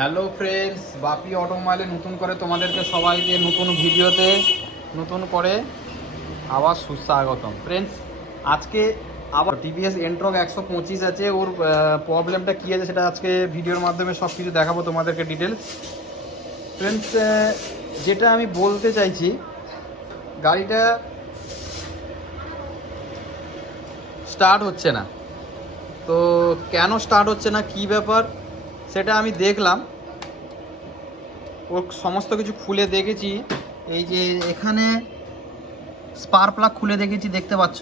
Hello friends, বাপি অটোমোবাইলে নতুন করে তোমাদেরকে সবাইকে নতুন ভিডিওতে নতুন করে আবার সুস্বাগতম। ফ্রেন্ডস, আজকে আবার টিভিএস এন্ট্রক 125 আছে, ওর প্রবলেমটা কী আছে সেটা আজকে ভিডিওর মাধ্যমে সব কিছু দেখাবো তোমাদেরকে ডিটেলস। ফ্রেন্ডস, যেটা আমি বলতে চাইছি, গাড়িটা স্টার্ট হচ্ছে না। তো কেন স্টার্ট হচ্ছে না, কী ব্যাপার সেটা আমি দেখলাম, ওর সমস্ত কিছু খুলে দেখেছি। এই যে এখানে স্পার্ক প্লাগ খুলে দেখেছি, দেখতে পাচ্ছ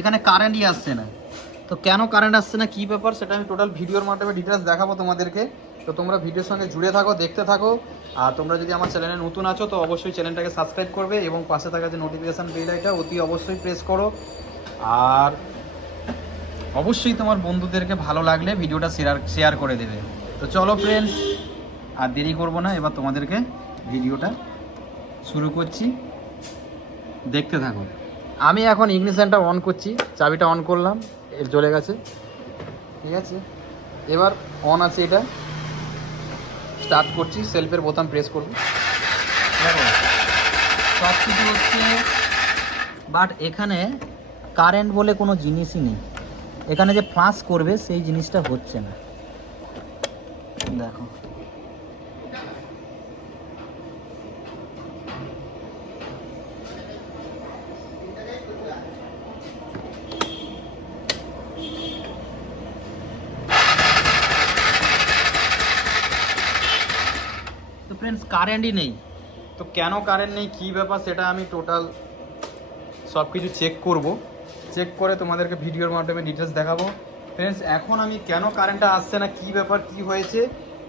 এখানে কারেন্টই আসছে না। তো কেন কারেন্ট আসছে না, কী ব্যাপার সেটা আমি টোটাল ভিডিওর মাধ্যমে ডিটেলস দেখাবো তোমাদেরকে। তো তোমরা ভিডিওর সঙ্গে জুড়ে থাকো, দেখতে থাকো। আর তোমরা যদি আমার চ্যানেলে নতুন আছো তো অবশ্যই চ্যানেলটাকে সাবস্ক্রাইব করবে এবং পাশে থাকা যে নোটিফিকেশান বেল আইকনটা অতি অবশ্যই প্রেস করো। আর অবশ্যই তোমার বন্ধুদেরকে ভালো লাগলে ভিডিওটা শেয়ার করে দেবে। তো চলো ফ্রেন্ডস, আর দেরি করবো না, এবার তোমাদেরকে ভিডিওটা শুরু করছি, দেখতে থাকো। আমি এখন ইগনিশনটা অন করছি, চাবিটা অন করলাম, এর জ্বলে গেছে, ঠিক আছে। এবার অন আছে, এটা স্টার্ট করছি, সেলফের বোতাম প্রেস করব, দেখো সব কিছু হচ্ছে। বাট এখানে কারেন্ট বলে কোনো জিনিসই নেই, এখানে যে ফ্লাশ করবে সেই জিনিসটা হচ্ছে না, দেখো। তো ফ্রেন্ডস, কারেন্টই নেই। তো কেন কারেন্ট নেই, কী ব্যাপার সেটা আমি টোটাল সব কিছু চেক করব, চেক করে তোমাদেরকে ভিডিওর মাধ্যমে ডিটেলস দেখাবো। ফ্রেন্ডস, এখন আমি কেন কারেন্টটা আসছে না, কী ব্যাপার কী হয়েছে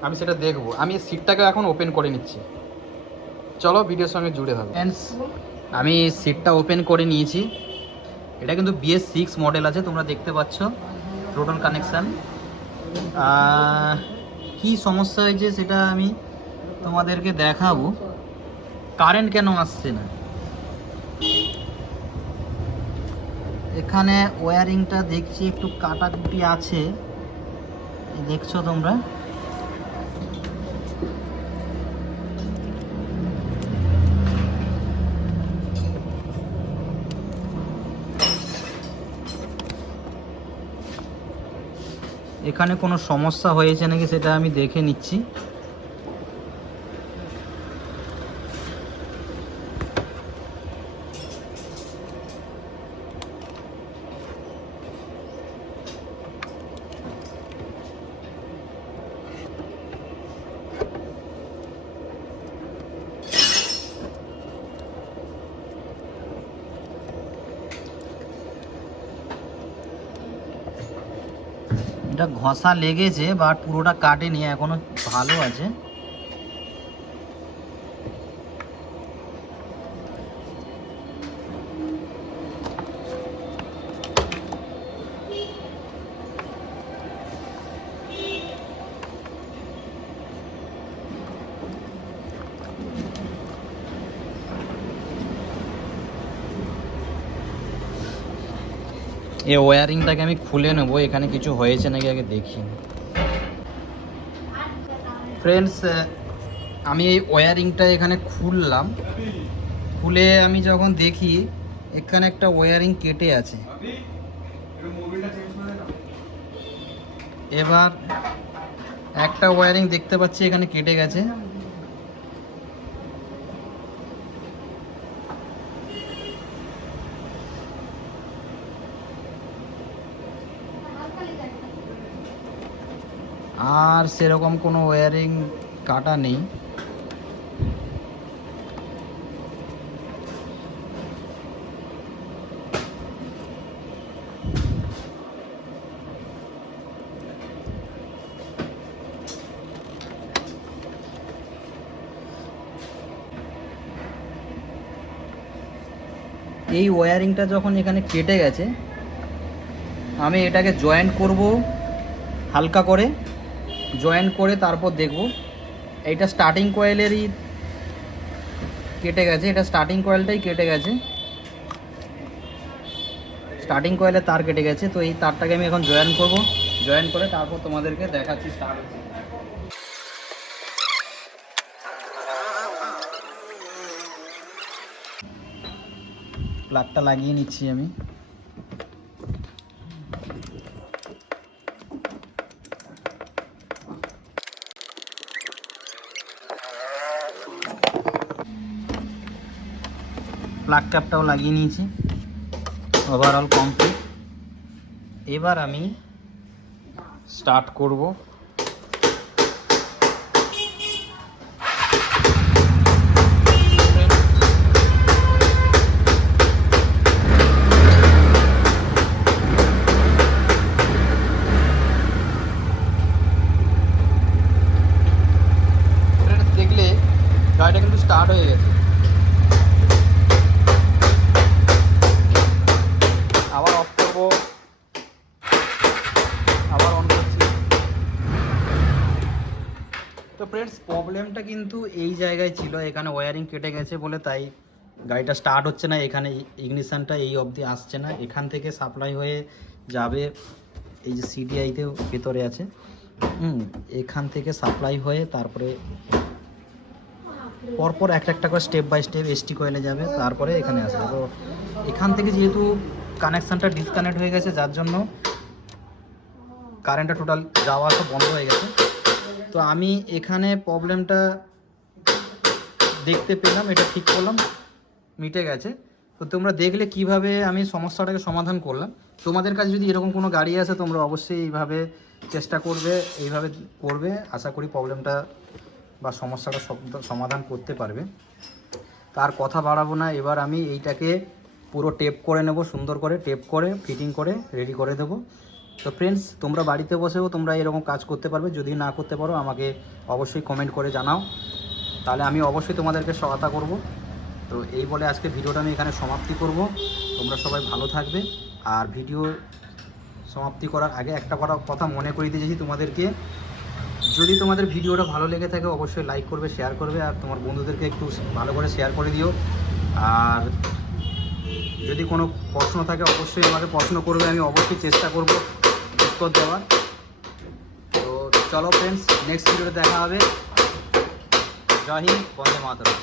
আমি সেটা দেখবো। আমি সিটটাকে এখন ওপেন করে নিচ্ছি, চলো ভিডিওর সঙ্গে জুড়ে থাকো। ফ্রেন্ডস, আমি সিটটা ওপেন করে নিয়েছি। এটা কিন্তু BS6 মডেল আছে, তোমরা দেখতে পাচ্ছ থ্রোটল কানেকশান। কি সমস্যা হয়েছে সেটা আমি তোমাদেরকে দেখাবো। কারেন্ট কেন আসছে না, এখানে ওয়্যারিংটা দেখছি একটু কাটাকুটি আছে, দেখছো তোমরা। এখানে কোনো সমস্যা হয়েছে নাকি সেটা আমি দেখে নিচ্ছি। এটা ঘষা লেগেছে বাট পুরোটা কাটেনি, এখনো ভালো আছে। এই ওয়্যারিংটাকে আমি খুলে নেবো, এখানে কিছু হয়েছে নাকি আগে দেখি। ফ্রেন্ডস, আমি এই ওয়্যারিংটা এখানে খুললাম, খুলে আমি যখন দেখি এখানে একটা ওয়্যারিং কেটে আছে। এবার একটা ওয়্যারিং দেখতে পাচ্ছি এখানে কেটে গেছে। আর সেরকম কোনো ওয়্যারিং কাটা নেই। এই ওয়্যারিংটা যখন এখানে কেটে গেছে, আমি এটাকে জয়েন্ট করব, হালকা করে জয়েন্ট করে তারপর দেখব। এইটা স্টার্টিং কয়েলেরই কেটে গেছে, এটা স্টার্টিং কয়েলটাই কেটে গেছে, স্টার্টিং কয়েলের তার কেটে গেছে। তো এই তারটাকে আমি এখন জয়েন করব, জয়েন করে তারপর তোমাদেরকে দেখাচ্ছি স্টার্ট হচ্ছে। প্লাগটা লাগিয়ে নিচ্ছি আমি। প্লাগ ক্যাপটাও লাগিয়ে নিয়েছি, ওভারঅল কমপ্লিট। এবার আমি স্টার্ট করব। দেখলে গাড়িটা কিন্তু স্টার্ট হয়ে গেছে। আবার অফ করবো, আবার অন করছি। তো ফ্রেন্ডস, প্রবলেমটা কিন্তু এই জায়গায় ছিল, এখানে ওয়্যারিং কেটে গেছে বলে তাই গাড়িটা স্টার্ট হচ্ছে না। এখানে ইগনিশনটা এই অবধি আসছে না, এখান থেকে সাপ্লাই হয়ে যাবে এই যে সিডিআইতেও ভেতরে আছে, এখান থেকে সাপ্লাই হয়ে তারপরে পরপর একটা করে স্টেপ বাই স্টেপ এসটি কয়েলে যাবে, তারপরে এখানে আসবে। তো এখান থেকে যেহেতু কানেকশানটা ডিসকানেক্ট হয়ে গেছে, যার জন্য কারেন্টটা টোটাল যাওয়া আসা বন্ধ হয়ে গেছে। তো আমি এখানে প্রবলেমটা দেখতে পেলাম, এটা ঠিক করলাম, মিটে গেছে। তো তোমরা দেখলে কিভাবে আমি সমস্যাটাকে সমাধান করলাম। তোমাদের কাছে যদি এরকম কোনো গাড়ি আসে, তোমরা অবশ্যই এইভাবে চেষ্টা করবে, এইভাবে করবে। আশা করি প্রবলেমটা বা সমস্যাটা সমাধান করতে পারবে। তার কথা বাড়াবো না, এবার আমি এইটাকে পুরো টেপ করে নেব, সুন্দর করে টেপ করে ফিটিং করে রেডি করে দেবো। তো ফ্রেন্ডস, তোমরা বাড়িতে বসেও তোমরা এরকম কাজ করতে পারবে। যদি না করতে পারো আমাকে অবশ্যই কমেন্ট করে জানাও, তাহলে আমি অবশ্যই তোমাদেরকে সহায়তা করব। তো এই বলে আজকে ভিডিওটা আমি এখানে সমাপ্তি করব। তোমরা সবাই ভালো থাকবে। আর ভিডিও সমাপ্তি করার আগে একটা কথা মনে করিয়ে দিয়েছি তোমাদেরকে, যদি তোমাদের ভিডিওটা ভালো লেগে থাকে অবশ্যই লাইক করবে, শেয়ার করবে, আর তোমার বন্ধুদেরকে একটু ভালো করে শেয়ার করে দিও। আর যদি কোনো প্রশ্ন থাকে অবশ্যই আমাকে প্রশ্ন করবে, আমি অবশ্যই চেষ্টা করব উত্তর দেওয়ার। তো চলো ফ্রেন্ডস, নেক্সট ভিডিওতে দেখা হবে। জয় হিন্দ, বন্দে মাতরম।